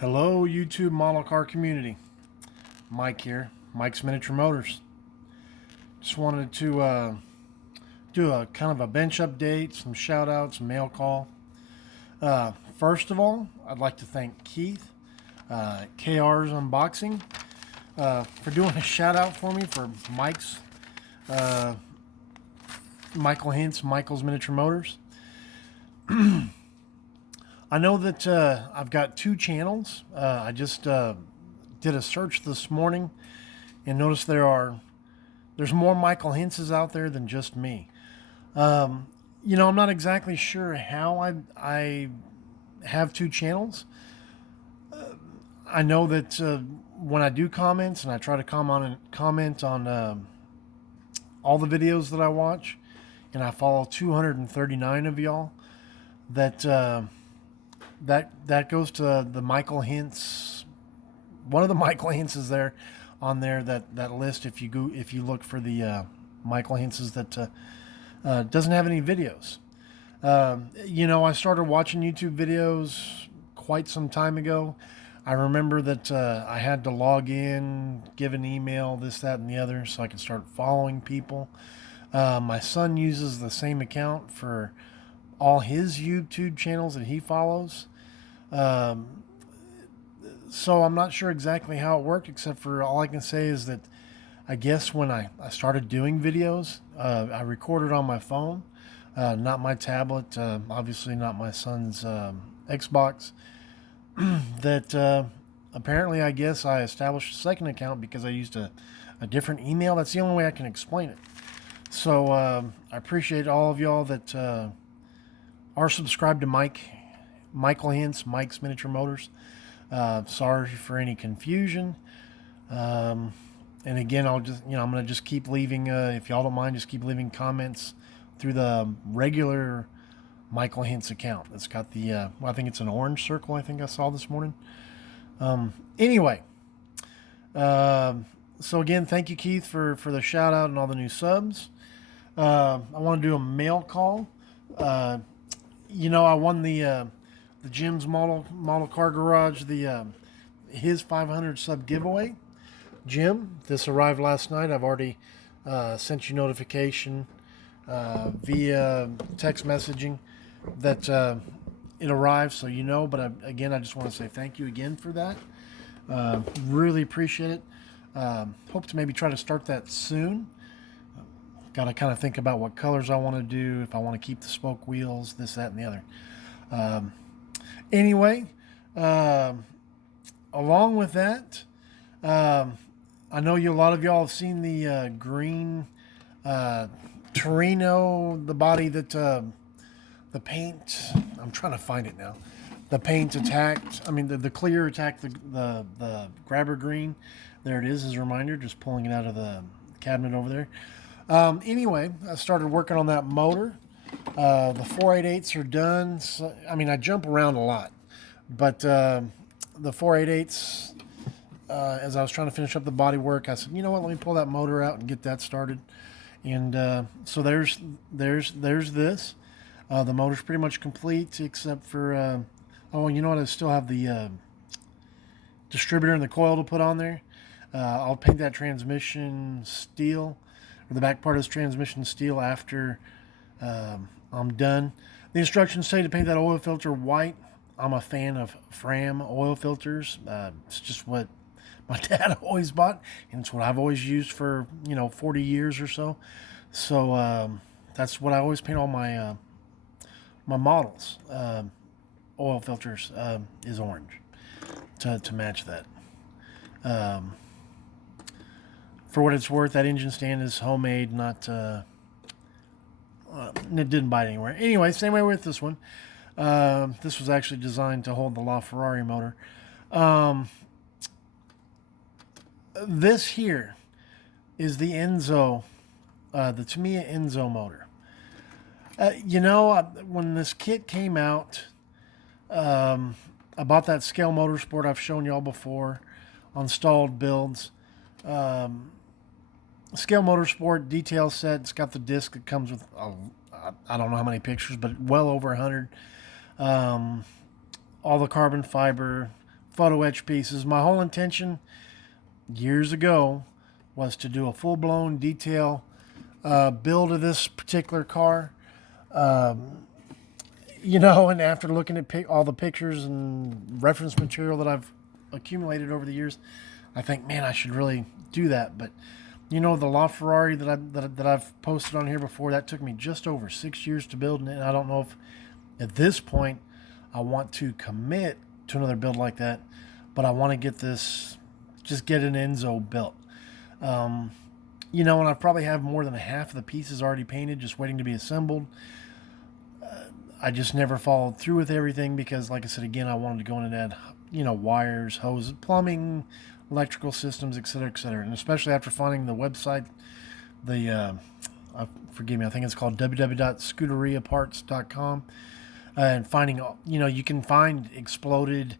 Hello, YouTube model car community. Mike here, Mike's Miniature Motors. Just wanted to do a kind of a bench update, some shout outs, mail call. First of all, I'd like to thank Keith, KR's Unboxing, for doing a shout out for me for Michael Hintz, Michael's Miniature Motors. I know that I've got two channels. I just did a search this morning and noticed there's more Michael Hintzes out there than just me. I'm not exactly sure how I have two channels. I know that when I do comments and I try to comment on all the videos that I watch, and I follow 239 of y'all, that goes to the Michael Hintz. One of the Michael Hintzes there on there, that list. If you look for the Michael Hintzes that doesn't have any videos. I started watching YouTube videos quite some time ago. I remember that I had to log in, give an email, this, that, and the other, so I could start following people. My son uses the same account for all his YouTube channels that he follows. So I'm not sure exactly how it worked, except for all I can say is that I guess when I started doing videos, I recorded on my phone, not my tablet, obviously not my son's Xbox. That apparently, I guess I established a second account because I used a different email. That's the only way I can explain it. So I appreciate all of y'all that are subscribed to Michael Hintz, Mike's Miniature Motors. Sorry for any confusion. And again, I'm going to just keep leaving, if y'all don't mind, just keep leaving comments through the regular Michael Hintz account. It's got the, I think it's an orange circle, I think I saw this morning. Anyway, so again, thank you, Keith, for the shout out and all the new subs. I want to do a mail call. I won the Jim's model car garage, his 500 sub giveaway. Jim, this arrived last night. I've already sent you notification via text messaging that it arrived, so you know. But again, I just want to say thank you again for that. Really appreciate it. Hope to maybe try to start that soon. Got to kind of think about what colors I want to do, if I want to keep the spoke wheels, this, that, and the other. Anyway, along with that, I know a lot of y'all have seen the green Torino, the body that the paint, I'm trying to find it now. The paint attacked, the clear attacked the grabber green. There it is, as a reminder, just pulling it out of the cabinet over there. Anyway, I started working on that motor. The 488s are done. So, I jump around a lot, but the 488s, as I was trying to finish up the body work, I said, you know what, let me pull that motor out and get that started. And so there's this. The motor's pretty much complete, except for, you know what, I still have the distributor and the coil to put on there. I'll paint that transmission steel, or the back part of this transmission steel, after I'm done. The instructions say to paint that oil filter white. I'm a fan of Fram oil filters. It's just what my dad always bought, and it's what I've always used for 40 years or so. So that's what I always paint all my my models. Oil filters is orange to match that. For what it's worth, that engine stand is homemade, not it didn't buy it anywhere. Anyway, same way with this one. This was actually designed to hold the LaFerrari motor. This here is the Enzo, the Tamiya Enzo motor. When this kit came out, I bought that Scale Motorsport I've shown y'all before on stalled builds. Scale Motorsport detail set. It's got the disc that comes with, I don't know how many pictures, but well over 100. All the carbon fiber, photo etch pieces. My whole intention years ago was to do a full-blown detail build of this particular car. And after looking at all the pictures and reference material that I've accumulated over the years, I think, man, I should really do that. But the LaFerrari that I've posted on here before, that took me just over 6 years to build, and I don't know if at this point I want to commit to another build like that, but I want to get an Enzo built. And I probably have more than half of the pieces already painted, just waiting to be assembled. I just never followed through with everything because, like I said, again, I wanted to go in and add, wires, hoses, plumbing, electrical systems, etc., etc. And especially after finding the website, forgive me, I think it's called www.scuderiaparts.com, and finding, you can find exploded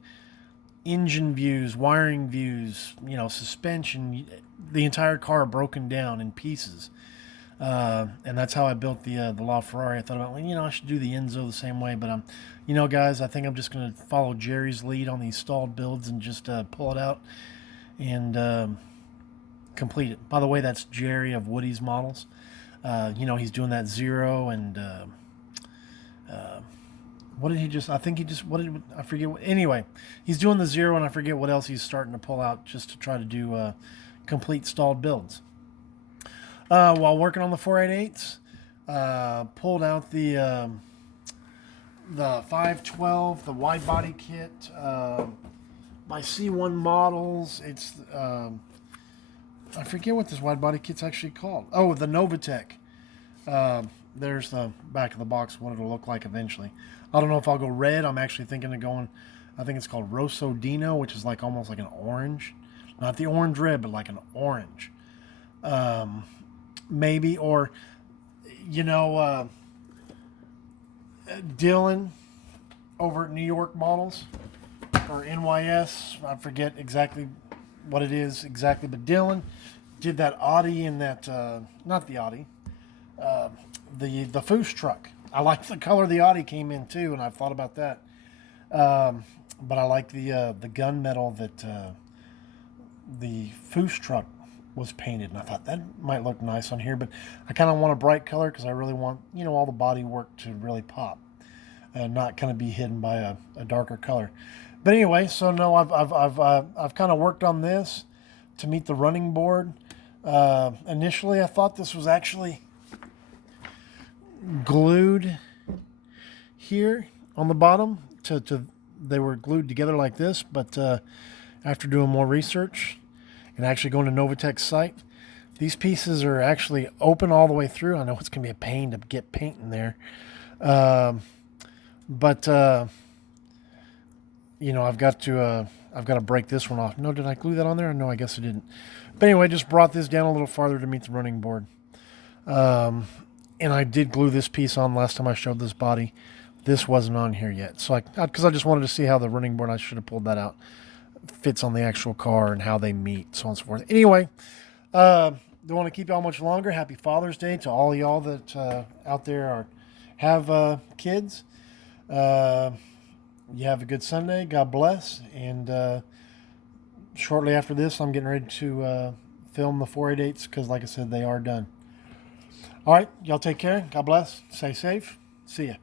engine views, wiring views, suspension, the entire car broken down in pieces. And that's how I built the LaFerrari. I thought about, I should do the Enzo the same way, but guys, I think I'm just going to follow Jerry's lead on these stalled builds and just pull it out and complete it. By the way, that's Jerry of Woody's Models. He's doing that Zero and what did he just? I think he just. What did I forget? Anyway, he's doing the Zero, and I forget what else he's starting to pull out just to try to do complete stalled builds. While working on the 488s, pulled out the 512, the wide body kit, my C1 models. It's I forget what this wide body kit's actually called. Oh, the Novatech. There's the back of the box, what it'll look like eventually. I don't know if I'll go red. I'm actually thinking of going, I think it's called Rosso Dino, which is like almost like an orange. Not the orange red, but like an orange. Maybe, or, Dylan over at New York Models, or NYS, I forget exactly what it is exactly, but Dylan did that Audi and that, not the Audi, the Foose truck. I like the color the Audi came in too, and I've thought about that. But I like the gunmetal that the Foose truck was painted, and I thought that might look nice on here, but I kind of want a bright color because I really want all the body work to really pop and not kind of be hidden by a darker color. But anyway, so no, I've kind of worked on this to meet the running board. Initially I thought this was actually glued here on the bottom to they were glued together like this, but after doing more research and actually going to Novatech's site, these pieces are actually open all the way through. I know it's going to be a pain to get paint in there. But I've got to break this one off. No, did I glue that on there? No, I guess I didn't. But anyway, just brought this down a little farther to meet the running board. And I did glue this piece on last time I showed this body. This wasn't on here yet. So because I just wanted to see how the running board, I should have pulled that out, fits on the actual car and how they meet, so on and so forth. Anyway, don't want to keep y'all much longer. Happy Father's Day to all y'all that out there have kids. You have a good Sunday. God bless. And shortly after this, I'm getting ready to film the 488s because, like I said, they are done. All right, y'all take care. God bless. Stay safe. See ya.